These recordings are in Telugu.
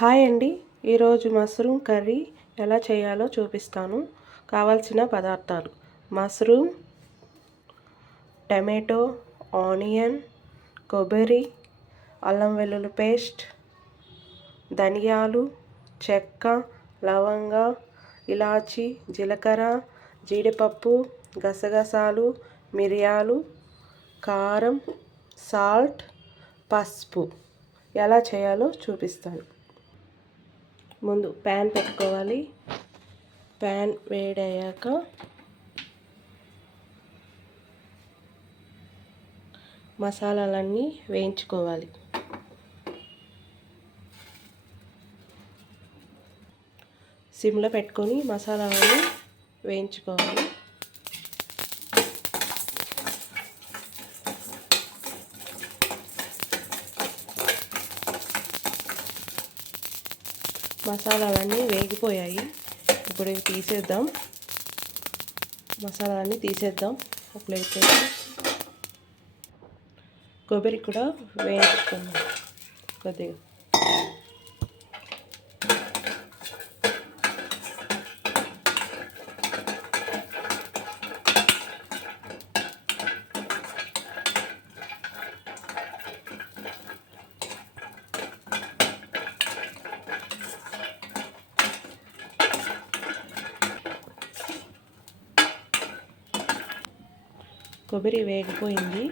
హాయ్ అండి, ఈరోజు మష్రూమ్ కర్రీ ఎలా చేయాలో చూపిస్తాను. కావాల్సిన పదార్థాలు: మష్రూమ్, టమాటో, ఆనియన్, కొబ్బరి, అల్లం వెల్లుల్లి పేస్ట్, ధనియాలు, చెక్క, లవంగ, ఇలాచి, జీలకర్ర, జీడిపప్పు, గసగసాలు, మిరియాలు, కారం, సాల్ట్, పసుపు. ఎలా చేయాలో చూపిస్తాను. ముందు ప్యాన్ పెట్టుకోవాలి. ప్యాన్ వేడయ్యాక మసాలాలన్నీ వేయించుకోవాలి. సిమ్లో పెట్టుకొని మసాలాలన్నీ వేయించుకోవాలి. మసాలాలన్నీ వేగిపోయాయి. ఇప్పుడు ఇవి తీసేద్దాం. మసాలాలన్నీ తీసేద్దాం ఒక ప్లేట్లోకి. కొబ్బరి కూడా వేయించుకుందాం కొద్దిగా. కొబ్బరి వేగిపోయింది.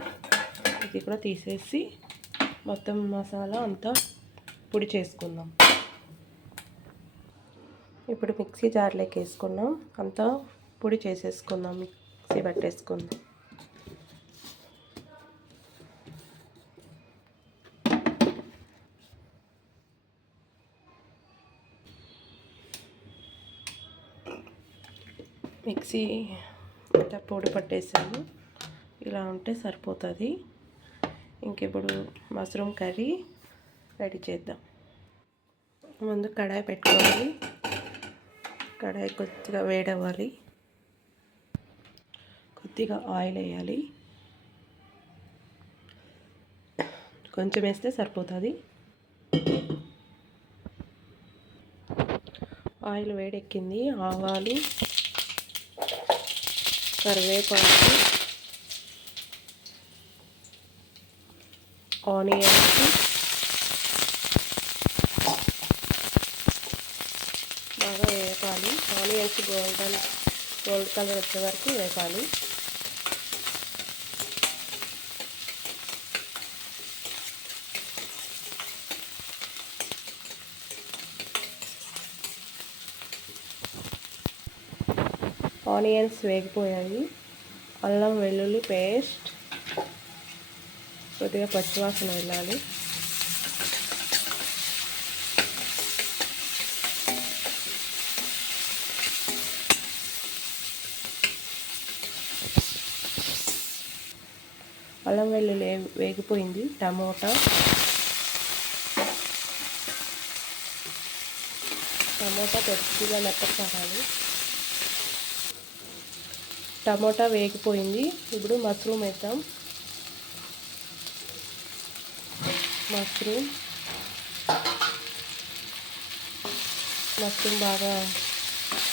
ఇది కూడా తీసేసి మొత్తం మసాలా అంతా పొడి చేసుకుందాం. ఇప్పుడు మిక్సీ జార్లోకి వేసుకున్నాం. అంతా పొడి చేసేసుకుందాం. మిక్సీ పట్టేసుకుందాం. మిక్సీ అంతా పొడి పట్టేసాను. ఇలా ఉంటే సరిపోతుంది. ఇంకిప్పుడు మష్రూమ్ కర్రీ రెడీ చేద్దాం. ముందు కడాయి పెట్టుకోవాలి. కడాయి కొద్దిగా వేడవ్వాలి. కొద్దిగా ఆయిల్ వేయాలి. కొంచెం వేస్తే సరిపోతుంది. ఆయిల్ వేడెక్కింది. ఆవాలు, కరివేపాకు, ఆనియన్స్, బాగా వేపాలి. ఆనియన్స్ గోల్డ్ కలర్ వచ్చే వరకు వేపాలి. ఆనియన్స్ వేగిపోయాయి. అల్లం వెల్లుల్లి పేస్ట్, కొద్దిగా పచ్చివాసన వెళ్ళాలి. అల్లం వెల్లుల్లి వేగిపోయింది. టమోటా కొద్దిగా మెత్తపడాలి. టమోటా వేగిపోయింది. ఇప్పుడు మష్రూమ్ వేద్దాం. మష్రూమ్ బాగా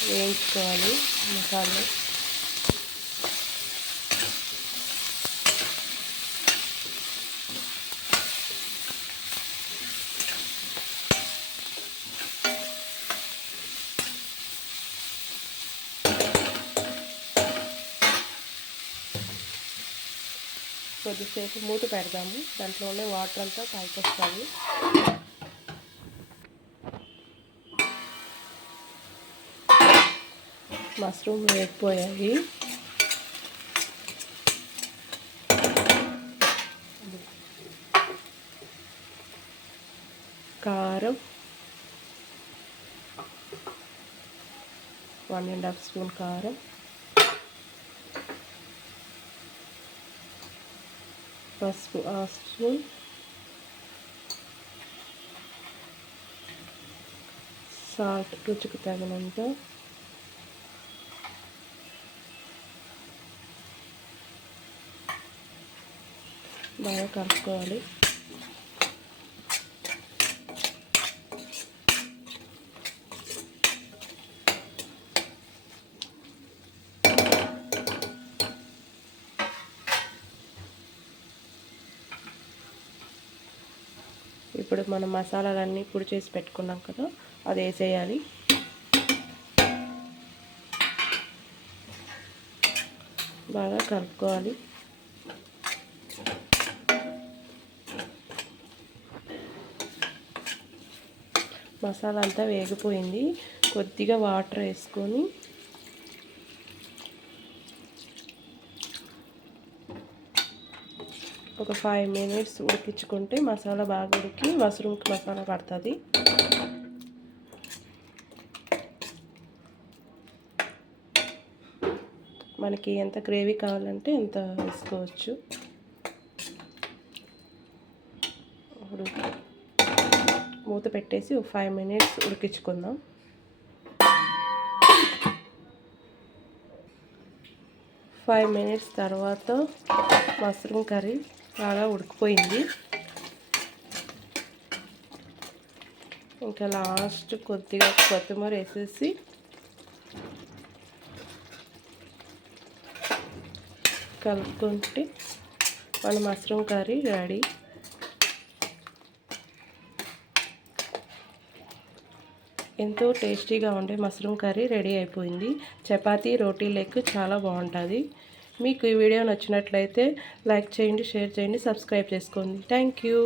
వేయించుకోవాలి. మసాలా కొద్దిసేపు మూత పెడదాము. దాంట్లోనే వాటర్ అంతా పైకి వస్తాయి. మష్రూమ్ వేగిపోయాయి. కారం 1½ స్పూన్ కారం, పసుపు 1/2 స్పూన్, సాల్ట్ రుచికి తగినంత, బాగా కలుపుకోవాలి. ఇప్పుడు మనం మసాలాలన్నీ పొడి చేసి పెట్టుకున్నాం కదా, అది వేసేయాలి. బాగా కలుపుకోవాలి. మసాలా అంతా వేగిపోయింది. కొద్దిగా వాటర్ వేసుకొని ఒక 5 మినిట్స్ ఉడికించుకుంటే మసాలా బాగా ఉడికి మష్రూమ్కి మసాలా పడుతుంది. మనకి ఎంత గ్రేవీ కావాలంటే ఎంత వేసుకోవచ్చు. ఇప్పుడు మూత పెట్టేసి ఒక 5 మినిట్స్ ఉడికించుకుందాం. 5 మినిట్స్ తర్వాత మష్రూమ్ కర్రీ బాగా ఉడికిపోయింది. ఇంకా లాస్ట్ కొద్దిగా కొత్తిమీర వేసేసి కలుపుకుంటే మన మష్రూమ్ కర్రీ రెడీ. ఎంతో టేస్టీగా ఉండే మష్రూమ్ కర్రీ రెడీ అయిపోయింది. చపాతీ రోటీ లెగ్ చాలా బాగుంటుంది. మీకు ఈ వీడియో నచ్చినట్లయితే లైక్ చేయండి, షేర్ చేయండి, సబ్స్క్రైబ్ చేసుకోండి. Thank you.